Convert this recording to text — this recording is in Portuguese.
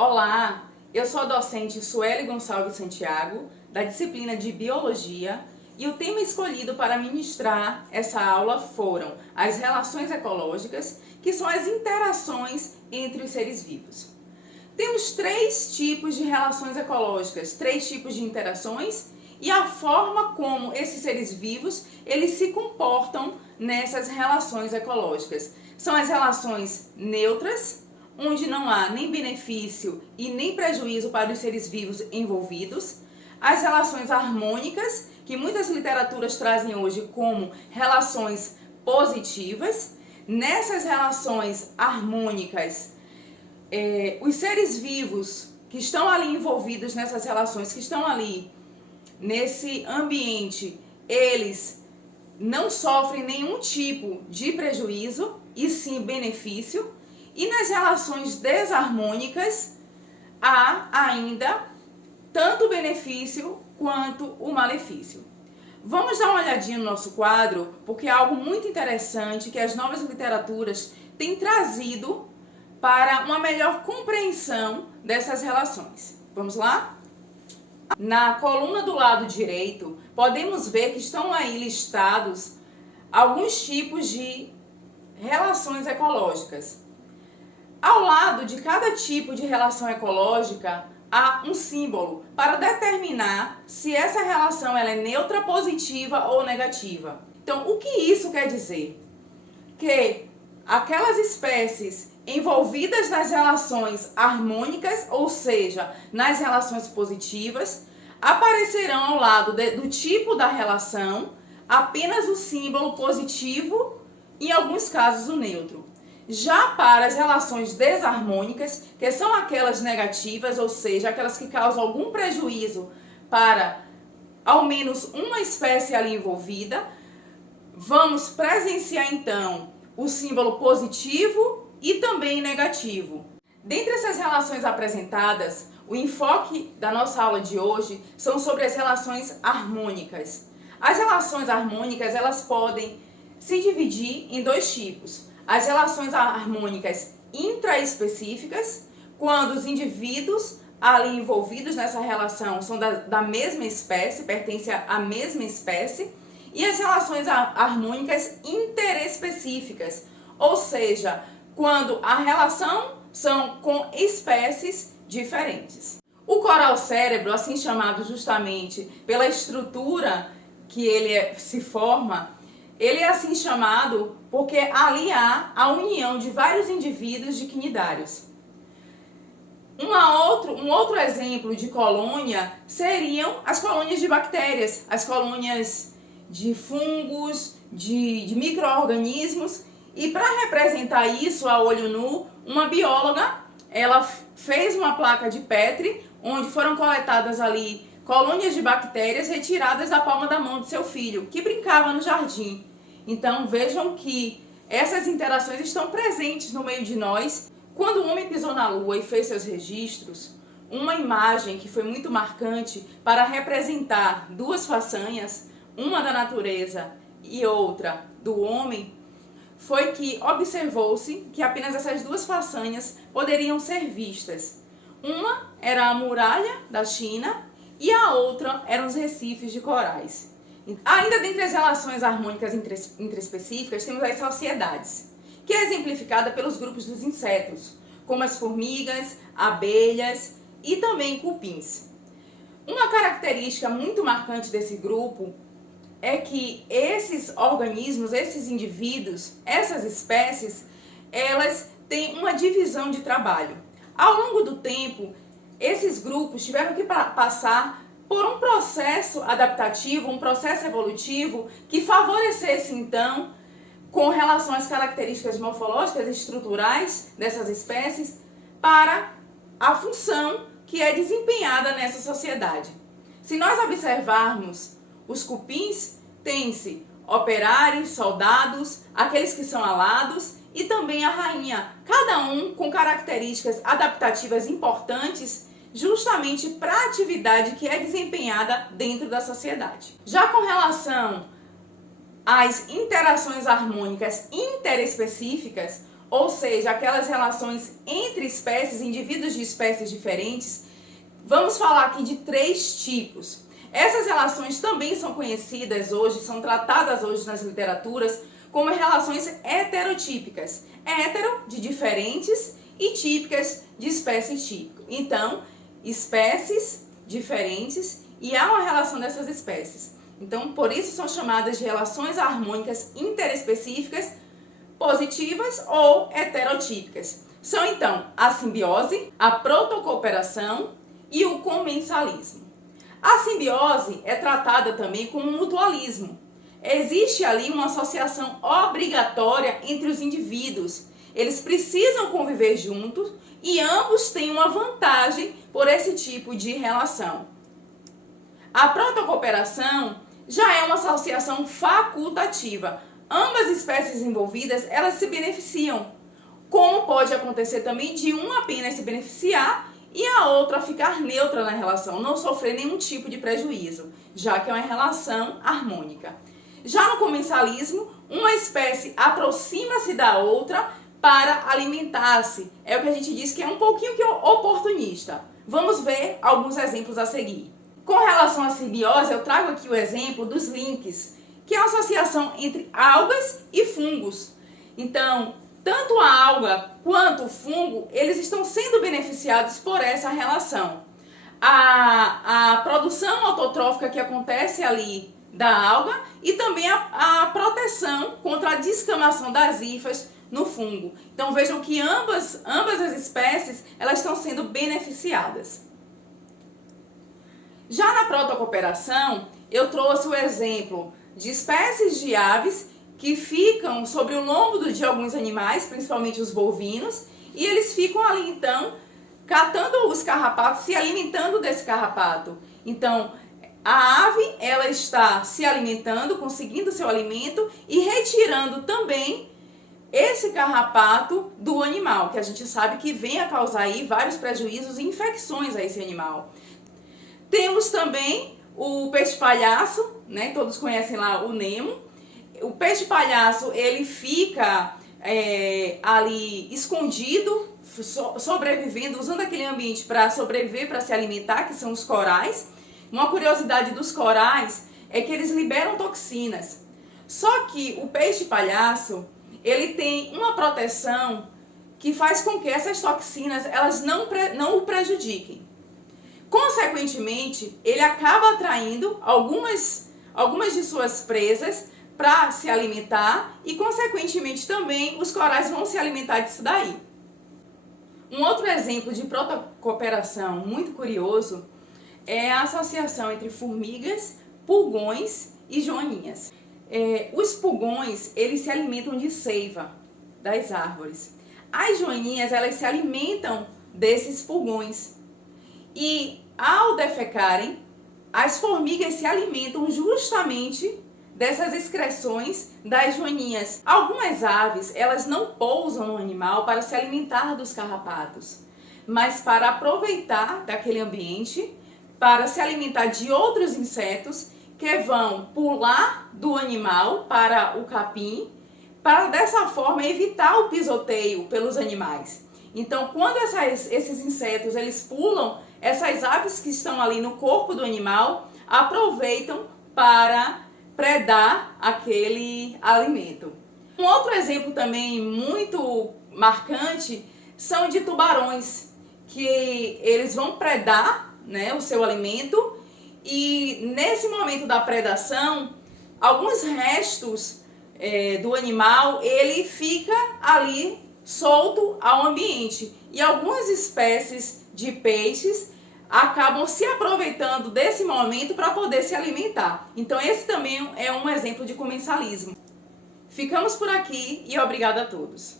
Olá, eu sou a docente Sueli Gonçalves Santiago, da disciplina de Biologia, e o tema escolhido para ministrar essa aula foram as relações ecológicas, que são as interações entre os seres vivos. Temos três tipos de relações ecológicas, três tipos de interações e a forma como esses seres vivos eles se comportam nessas relações ecológicas. São as relações neutras, onde não há nem benefício e nem prejuízo para os seres vivos envolvidos. As relações harmônicas, que muitas literaturas trazem hoje como relações positivas. Nessas relações harmônicas, os seres vivos que estão ali envolvidos nessas relações, que estão ali nesse ambiente, eles não sofrem nenhum tipo de prejuízo e sim benefício. E nas relações desarmônicas, há ainda tanto o benefício quanto o malefício. Vamos dar uma olhadinha no nosso quadro, porque é algo muito interessante que as novas literaturas têm trazido para uma melhor compreensão dessas relações. Vamos lá? Na coluna do lado direito, podemos ver que estão aí listados alguns tipos de relações ecológicas. Ao lado de cada tipo de relação ecológica, há um símbolo para determinar se essa relação ela é neutra, positiva ou negativa. Então, o que isso quer dizer? Que aquelas espécies envolvidas nas relações harmônicas, ou seja, nas relações positivas, aparecerão ao lado do tipo da relação apenas o símbolo positivo e, em alguns casos, o neutro. Já para as relações desarmônicas, que são aquelas negativas, ou seja, aquelas que causam algum prejuízo para ao menos uma espécie ali envolvida, vamos presenciar então o símbolo positivo e também negativo. Dentre essas relações apresentadas, o enfoque da nossa aula de hoje são sobre as relações harmônicas. As relações harmônicas, elas podem se dividir em dois tipos. As relações harmônicas intraespecíficas, quando os indivíduos ali envolvidos nessa relação são da mesma espécie, pertencem à mesma espécie, e as relações harmônicas interespecíficas, ou seja, quando a relação são com espécies diferentes. O coral cérebro, assim chamado justamente pela estrutura que ele se forma, ele é assim chamado porque ali há a união de vários indivíduos de quinidários. Um outro exemplo de colônia seriam as colônias de bactérias, as colônias de fungos, de micro-organismos. E para representar isso a olho nu, uma bióloga ela fez uma placa de Petri, onde foram coletadas ali colônias de bactérias retiradas da palma da mão de seu filho, que brincava no jardim. Então vejam que essas interações estão presentes no meio de nós. Quando o homem pisou na Lua e fez seus registros, uma imagem que foi muito marcante para representar duas façanhas, uma da natureza e outra do homem, foi que observou-se que apenas essas duas façanhas poderiam ser vistas. Uma era a muralha da China e a outra eram os recifes de corais. Ainda dentre as relações harmônicas intraespecíficas, temos as sociedades, que é exemplificada pelos grupos dos insetos, como as formigas, abelhas e também cupins. Uma característica muito marcante desse grupo é que esses organismos, esses indivíduos, essas espécies, elas têm uma divisão de trabalho. Ao longo do tempo, esses grupos tiveram que passar por um processo adaptativo, um processo evolutivo que favorecesse então, com relação às características morfológicas e estruturais dessas espécies, para a função que é desempenhada nessa sociedade. Se nós observarmos os cupins, tem-se operários, soldados, aqueles que são alados e também a rainha, cada um com características adaptativas importantes justamente para a atividade que é desempenhada dentro da sociedade. Já com relação às interações harmônicas interespecíficas, ou seja, aquelas relações entre espécies, indivíduos de espécies diferentes, vamos falar aqui de 3 tipos. Essas relações também são conhecidas hoje, são tratadas hoje nas literaturas como relações heterotípicas. Hétero, de diferentes, e típicas, de espécies típicas. Então, espécies diferentes e há uma relação dessas espécies. Então, por isso são chamadas de relações harmônicas interespecíficas, positivas ou heterotípicas. São, então, a simbiose, a protocooperação e o comensalismo. A simbiose é tratada também como mutualismo. Existe ali uma associação obrigatória entre os indivíduos. Eles precisam conviver juntos e ambos têm uma vantagem por esse tipo de relação. A protocooperação já é uma associação facultativa. Ambas espécies envolvidas, elas se beneficiam. Como pode acontecer também de uma apenas se beneficiar e a outra ficar neutra na relação, não sofrer nenhum tipo de prejuízo, já que é uma relação harmônica. Já no comensalismo, uma espécie aproxima-se da outra para alimentar-se. É o que a gente diz que é um pouquinho oportunista. Vamos ver alguns exemplos a seguir. Com relação à simbiose, eu trago aqui o exemplo dos links, que é a associação entre algas e fungos. Então, tanto a alga quanto o fungo, eles estão sendo beneficiados por essa relação. A produção autotrófica que acontece ali da alga e também a proteção contra a descamação das hifas no fungo. Então vejam que ambas as espécies elas estão sendo beneficiadas. Já na protocooperação, eu trouxe o exemplo de espécies de aves que ficam sobre o lombo de alguns animais, principalmente os bovinos, e eles ficam ali então catando os carrapatos, se alimentando desse carrapato. Então, a ave ela está se alimentando, conseguindo seu alimento e retirando também esse carrapato do animal, que a gente sabe que vem a causar aí vários prejuízos e infecções a esse animal. Temos também o peixe-palhaço, né? Todos conhecem lá o Nemo. O peixe-palhaço, ele fica ali escondido, sobrevivendo, usando aquele ambiente para sobreviver, para se alimentar, que são os corais. Uma curiosidade dos corais é que eles liberam toxinas. Só que o peixe-palhaço, ele tem uma proteção que faz com que essas toxinas elas não o prejudiquem. Consequentemente, ele acaba atraindo algumas de suas presas para se alimentar e, consequentemente, também os corais vão se alimentar disso daí. Um outro exemplo de protocooperação muito curioso é a associação entre formigas, pulgões e joaninhas. Os pulgões, eles se alimentam de seiva das árvores. As joaninhas, elas se alimentam desses pulgões. E ao defecarem, as formigas se alimentam justamente dessas excreções das joaninhas. Algumas aves, elas não pousam no animal para se alimentar dos carrapatos, mas para aproveitar daquele ambiente, para se alimentar de outros insetos que vão pular do animal para o capim, para dessa forma evitar o pisoteio pelos animais. Então, quando esses insetos eles pulam, essas aves que estão ali no corpo do animal aproveitam para predar aquele alimento. Um outro exemplo também muito marcante são de tubarões, que eles vão predar, né, o seu alimento e nesse momento da predação, alguns restos do animal ele fica ali solto ao ambiente e algumas espécies de peixes acabam se aproveitando desse momento para poder se alimentar. Então esse também é um exemplo de comensalismo. Ficamos por aqui e obrigada a todos.